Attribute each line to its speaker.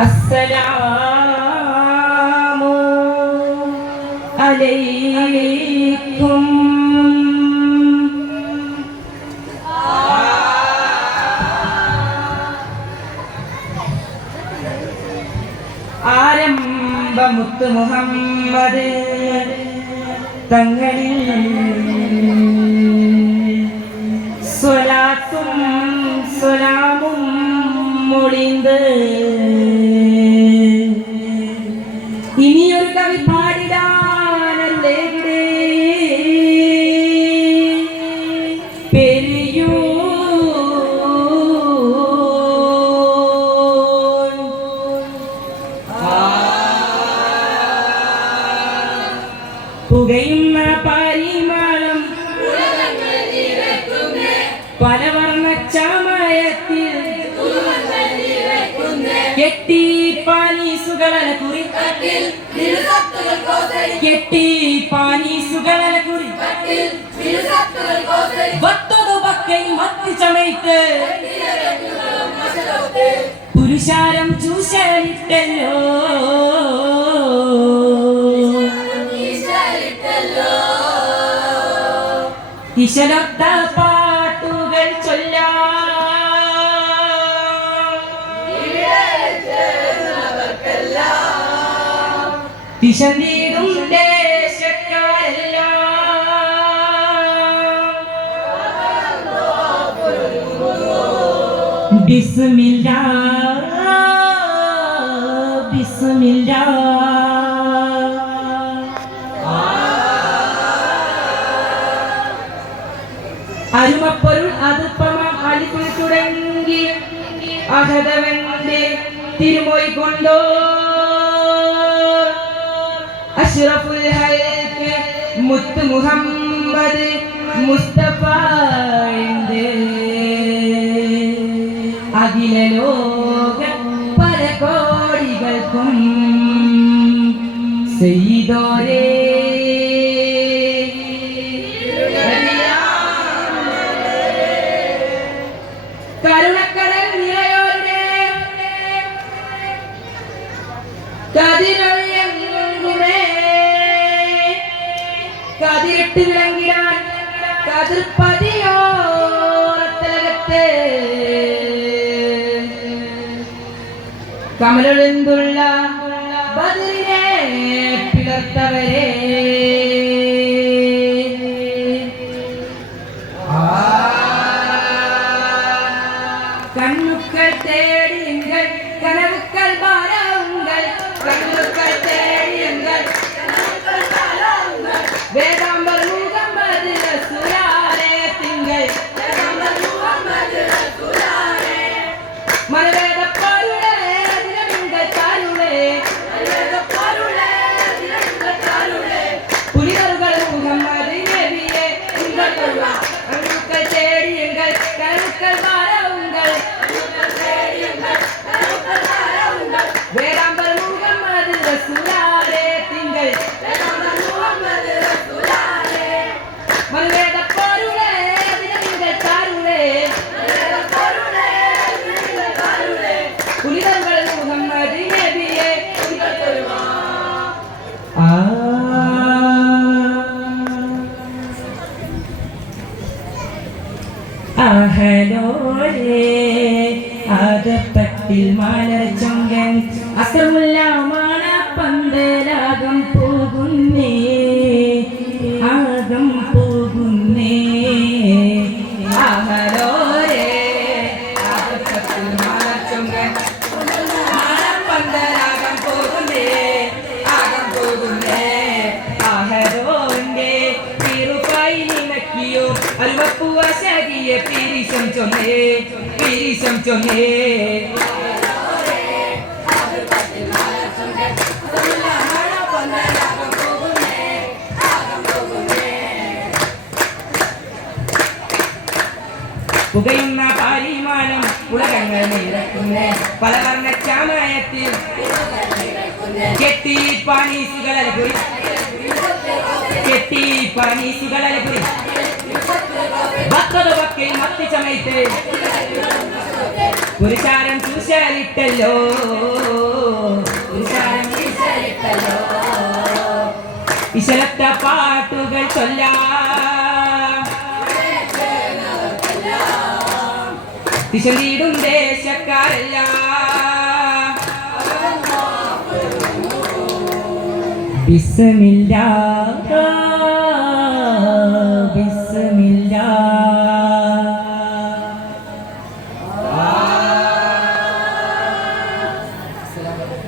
Speaker 1: السلام عليكم ആരംഭ മുത്ത് മുഹമ്മദ് തങ്ങളിൽ സ്വലാത്തും സ്വലാമും മൊഴിന്ത് കെട്ടി പാനീസുകളെ കുറി. കെട്ടി പാനീസുകളെ കുറി. വത്തതു പക്കൈ മത്തി ചമയിത്ത് പുരുഷാരം ചൂശലിട്ടല്ലോ. കിശലൊത്ത ദേശക്കാരെല്ലാം. ബിസ്മില്ലാ അലിപ്പിൽ തുടങ്ങി. അഹതവന്റെ തിരുമൊഴി കൊണ്ടോ അഷ്റഫുൽ ഹൽക്ക് മുത്ത് മുഹമ്മദ് മുസ്തഫ അഖില ലോക പല കോടികൾക്കും ചെയ്തോരേ കതിരിട്ട് വിളങ്ങിടാൻ കതിർപ്പതിയോറത്തലകത്ത് കമലെഴുന്തുള്ള ബദിരിനെ പിളർത്തവരെ. അഹലോരേ ആകപ്പത്തിൽ മലർ ചൊങ്കൻ അസമുല്ല മാണ പന്തലാകം പോകുന്നേ ആകം പോകുന്നേ. ആഹരോരേ ആകപ്പത്തിൽ മലർ ചൊങ്കൻ പന്തലാകം அழகிய பீரிசம் சொன்னே பீரிசம் சொன்னே. புகையுண்ணா பாரிமானம் உலகங்கள் நிறக்குன்னே பல வர்ண சாமாயத்தில் கெட்டி பாணி சுகலரி கெட்டி பாணி சுகலரி ഭക്തത ഭക്തി മത്തി ചമയത്ത്. പുരുഷാരം ചൂശലിട്ടല്ലോ. പുരുഷാരം ചൂശലിട്ടല്ലോ. ഇശലത്ത പാട്ടുകൾ ചൊല്ലാം. ദിശനീടും ദേശക്കാരല്ല. ബിസ്മില്ലാ